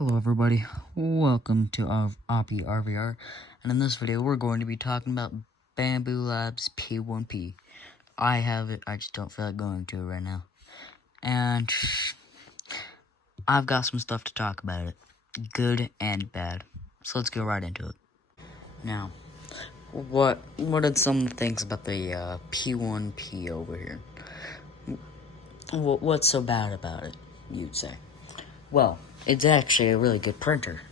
Hello everybody, welcome to P1p RVR, and in this video we're going to be talking about Bamboo Labs P1p. I have it, I just don't feel like going to it right now. And I've got some stuff to talk about it, good and bad. So let's go right into it. Now, what are some of the things about the P1p over here? What's so bad about it, you'd say? Well, it's actually a really good printer.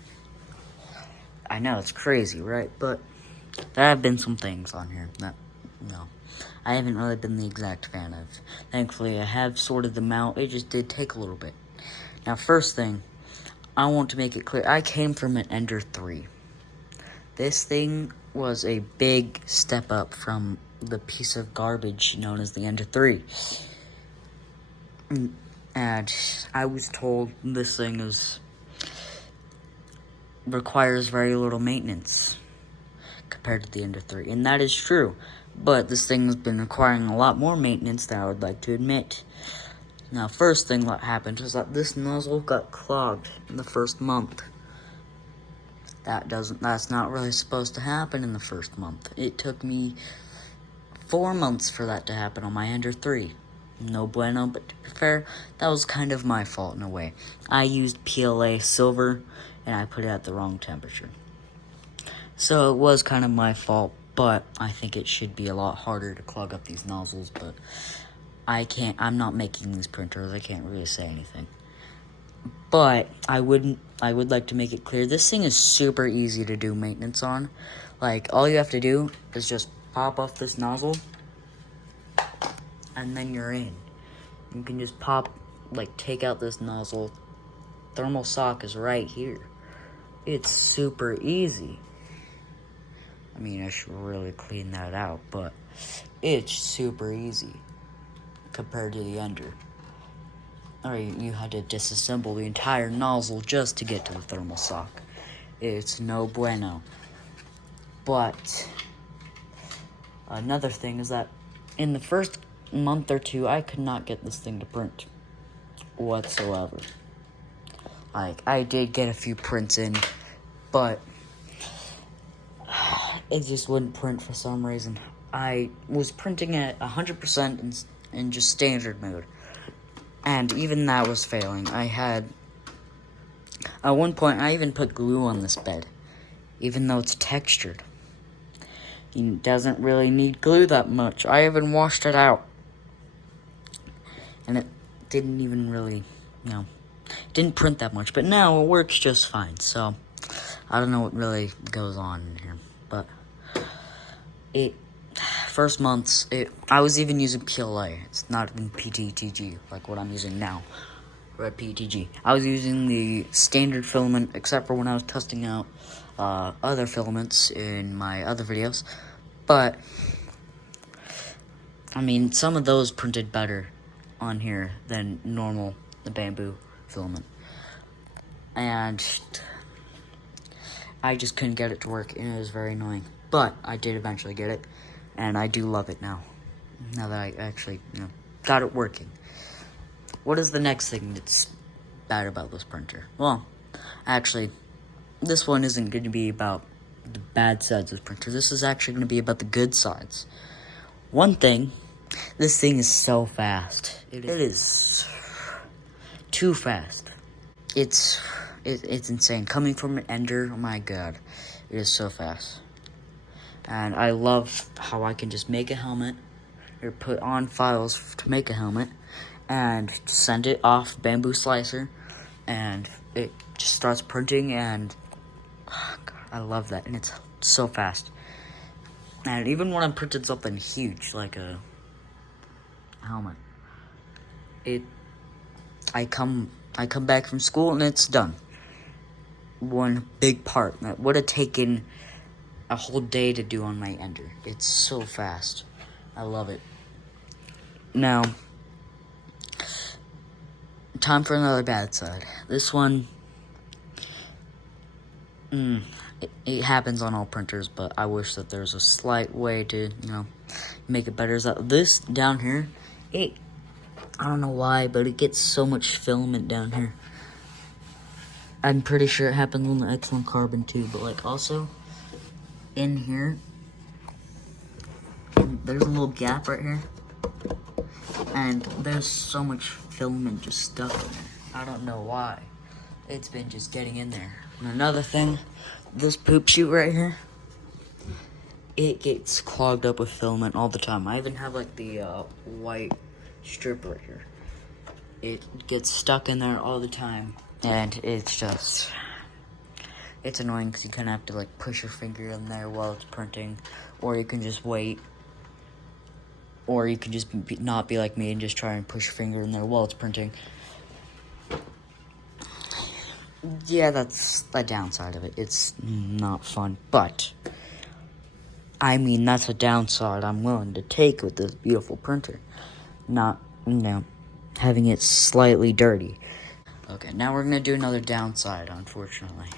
I know, it's crazy, right? But there have been some things on here that, no, I haven't really been the exact fan of. Thankfully, I have sorted them out. It just did take a little bit. Now, first thing, I want to make it clear, I came from an Ender 3. This thing was a big step up from the piece of garbage known as the Ender 3. And I was told this thing requires very little maintenance compared to the Ender 3, and that is true, but this thing has been requiring a lot more maintenance than I would like to admit. Now, first thing that happened was that this nozzle got clogged in the first month. That's not really supposed to happen in the first month. It took me 4 months for that to happen on my Ender 3. No bueno, but to be fair, that was kind of my fault in a way. I used PLA silver, and I put it at the wrong temperature. So it was kind of my fault, but I think it should be a lot harder to clog up these nozzles, but I'm not making these printers, I can't really say anything. But I would like to make it clear, this thing is super easy to do maintenance on. Like, all you have to do is just pop off this nozzle, and then you're in. You can just take out this nozzle. Thermal sock is right here. It's super easy. I mean, I should really clean that out, but it's super easy compared to the Ender. Or you had to disassemble the entire nozzle just to get to the thermal sock. It's no bueno. But another thing is that in the first month or two, I could not get this thing to print whatsoever. Like, I did get a few prints in, but it just wouldn't print for some reason. I was printing at 100% in just standard mode, and even that was failing. At one point, I even put glue on this bed, even though it's textured. It doesn't really need glue that much. I even washed it out, and it didn't even really, didn't print that much, but now it works just fine, so I don't know what really goes on in here, but first months, I was even using PLA, it's not even PTTG, like what I'm using now, Red PTG. I was using the standard filament, except for when I was testing out other filaments in my other videos, but, I mean, some of those printed better on here than the bamboo filament, and I just couldn't get it to work, and it was very annoying, but I did eventually get it, and I do love it now that I actually, got it working. What is the next thing that's bad about this printer? Well, actually, this one isn't going to be about the bad sides of the printer. This is actually going to be about the good sides. One thing, this thing is so fast. It is too fast. It's insane. Coming from an Ender, oh my god, it is so fast. And I love how I can just make a helmet, or put on files to make a helmet, and send it off Bamboo Slicer, and it just starts printing, and God, I love that, and it's so fast. And even when I'm printing something huge, like a helmet, I come back from school and it's done. One big part that would have taken a whole day to do on my Ender. It's so fast. I love it. Now, time for another bad side. This one, it happens on all printers, but I wish that there's a slight way to, make it better. Is that this down here, I don't know why, but it gets so much filament down here. I'm pretty sure it happens on the Excellent Carbon too, but like also in here, there's a little gap right here, and there's so much filament just stuck in there. I don't know why. It's been just getting in there. And another thing, this poop chute right here, it gets clogged up with filament all the time. I even have like the white strip right here. It gets stuck in there all the time, and it's annoying because you kind of have to like push your finger in there while it's printing, or you can just wait, or you can just not be like me and just try and push your finger in there while it's printing. Yeah, that's the downside of it. It's not fun, but I mean, that's a downside I'm willing to take with this beautiful printer. Not, having it slightly dirty. Okay, now we're gonna do another downside, unfortunately.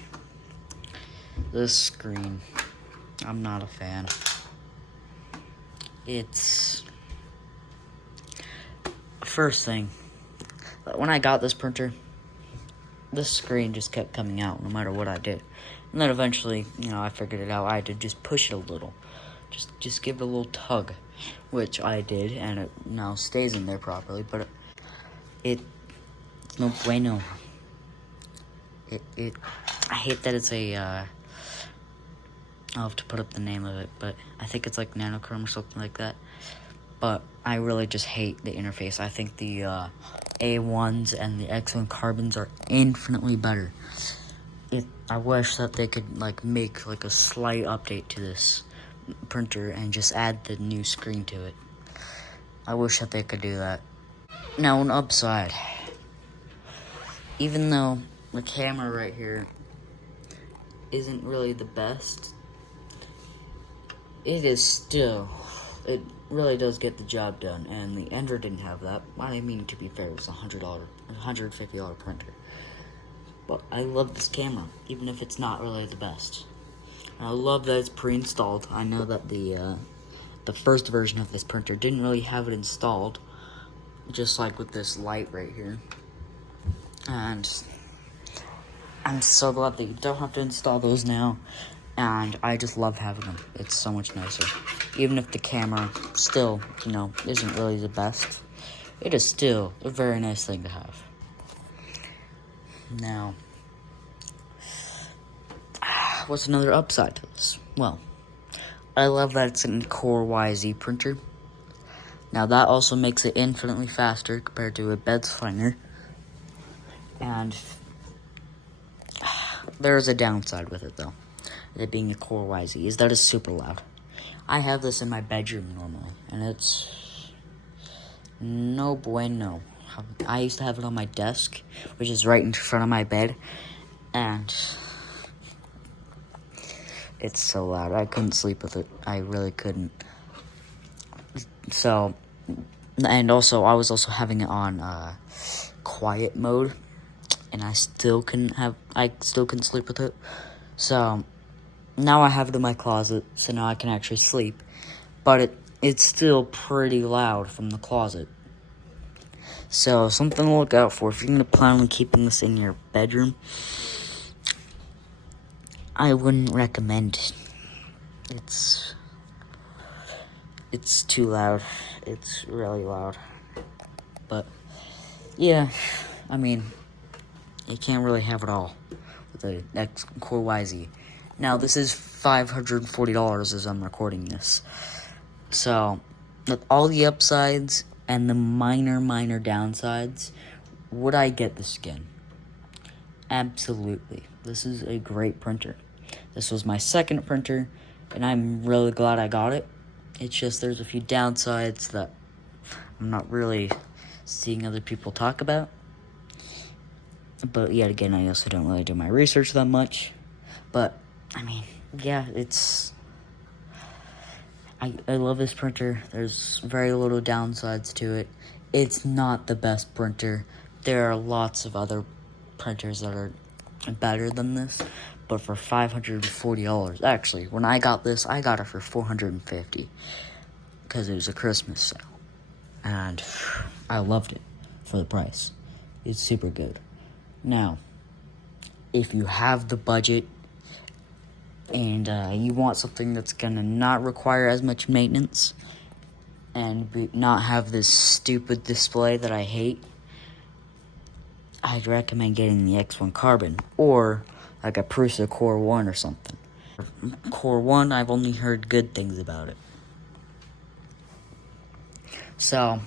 This screen, I'm not a fan. It's... First thing, when I got this printer, this screen just kept coming out no matter what I did. And then eventually, I figured it out. I had to just push it a little. Just give it a little tug, which I did, and it now stays in there properly, but it's no bueno. I hate that it's a, I'll have to put up the name of it, but I think it's like nanochrome or something like that. But I really just hate the interface. I think the A1s and the Excellent Carbons are infinitely better. I wish that they could like make like a slight update to this printer and just add the new screen to it. I wish that they could do that. Now, an upside. Even though the camera right here isn't really the best, it really does get the job done, and the Ender didn't have that. I mean, to be fair, it was a $150 printer. But I love this camera, even if it's not really the best. And I love that it's pre-installed. I know that the first version of this printer didn't really have it installed, just like with this light right here. And I'm so glad that you don't have to install those now. And I just love having them. It's so much nicer. Even if the camera still, isn't really the best, it is still a very nice thing to have. Now, what's another upside to this? Well, I love that it's a Core YZ printer. Now, that also makes it infinitely faster compared to a bed slinger. And there's a downside with it, though. It being a Core YZ, is that it's super loud. I have this in my bedroom normally, and it's no bueno. I used to have it on my desk, which is right in front of my bed, and it's so loud. I couldn't sleep with it. I really couldn't. So, and also, I was also having it on quiet mode, and I still couldn't sleep with it. So now I have it in my closet, so now I can actually sleep. But it's still pretty loud from the closet. So something to look out for if you're going to plan on keeping this in your bedroom. I wouldn't recommend. It's too loud. It's really loud. But yeah, I mean, you can't really have it all with the Core YZ. Now, this is $540 as I'm recording this. So, with all the upsides and the minor downsides, would I get this again? Absolutely. This is a great printer. This was my second printer, and I'm really glad I got it. It's just there's a few downsides that I'm not really seeing other people talk about. But yet again, I also don't really do my research that much. But, I mean, yeah, I love this printer. There's very little downsides to it. It's not the best printer. There are lots of other printers that are better than this. But for $540, actually, when I got this, I got it for $450 because it was a Christmas sale. And I loved it for the price. It's super good. Now, if you have the budget and you want something that's gonna not require as much maintenance and not have this stupid display that I hate, I'd recommend getting the X1 Carbon or like a Prusa Core 1 or something. Core 1, I've only heard good things about it. So,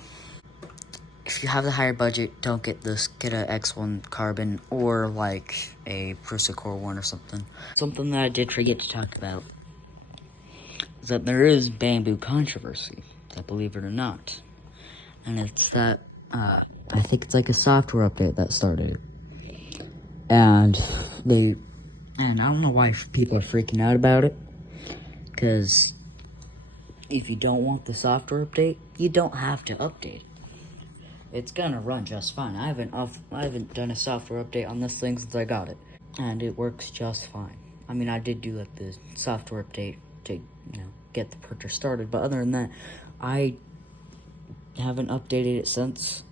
if you have the higher budget, don't get this. Get a X1 Carbon or like a Prusa Core 1 or something. Something that I did forget to talk about is that there is bamboo controversy, believe it or not. And it's that, I think it's like a software update that started it. And I don't know why people are freaking out about it. Because if you don't want the software update, you don't have to update it. It's gonna run just fine. I haven't done a software update on this thing since I got it, and it works just fine. I mean, I did do like the software update to get the printer started, but other than that, I haven't updated it since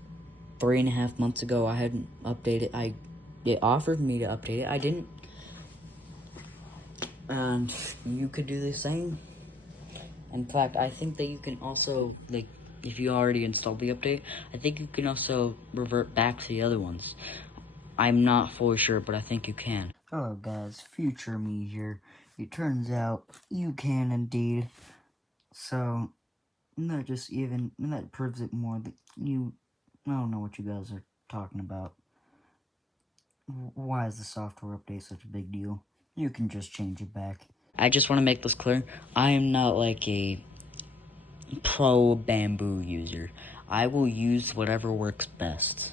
3.5 months ago. I hadn't updated. It offered me to update it. I didn't, and you could do the same. In fact, I think that you can also, like, if you already installed the update, I think you can also revert back to the other ones. I'm not fully sure, but I think you can. Hello guys, future me here. It turns out you can indeed. So, that proves it more that I don't know what you guys are talking about. Why is the software update such a big deal? You can just change it back. I just want to make this clear. I am not like a pro bamboo user. I will use whatever works best.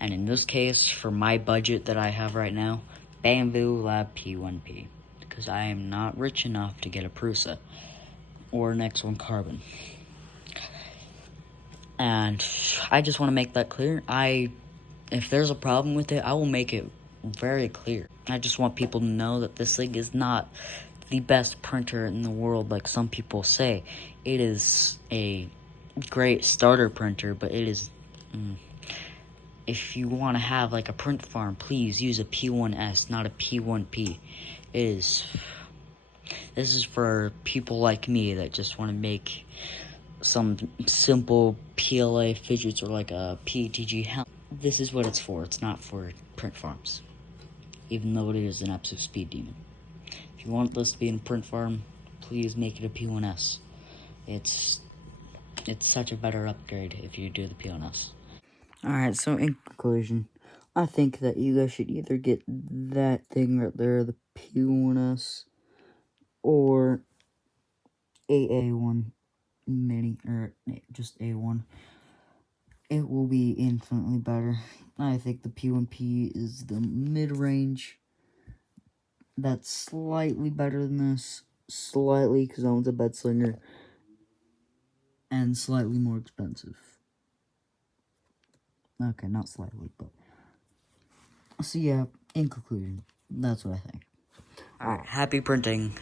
And in this case, for my budget that I have right now, Bamboo Lab P1p. Because I am not rich enough to get a Prusa or an X1 Carbon. And I just want to make that clear. If there's a problem with it, I will make it very clear. I just want people to know that this thing is not the best printer in the world like some people say. It is a great starter printer, but it is... if you want to have like a print farm, please use a P1s, not a P1p. This is for people like me that just want to make some simple PLA fidgets or like a PETG helmet. This is what it's for. It's not for print farms, even though it is an absolute speed demon. If you want this to be in a print farm, please make it a P1s. It's such a better upgrade if you do the P1s. Alright, so in conclusion, I think that you guys should either get that thing right there, the P1s, or A1 mini, or just A1. It will be infinitely better. I think the P1p is the mid-range. That's slightly better than this. Slightly, because that one's a bed slinger. And slightly more expensive. Okay, not slightly, but... So yeah, in conclusion, that's what I think. Alright, happy printing.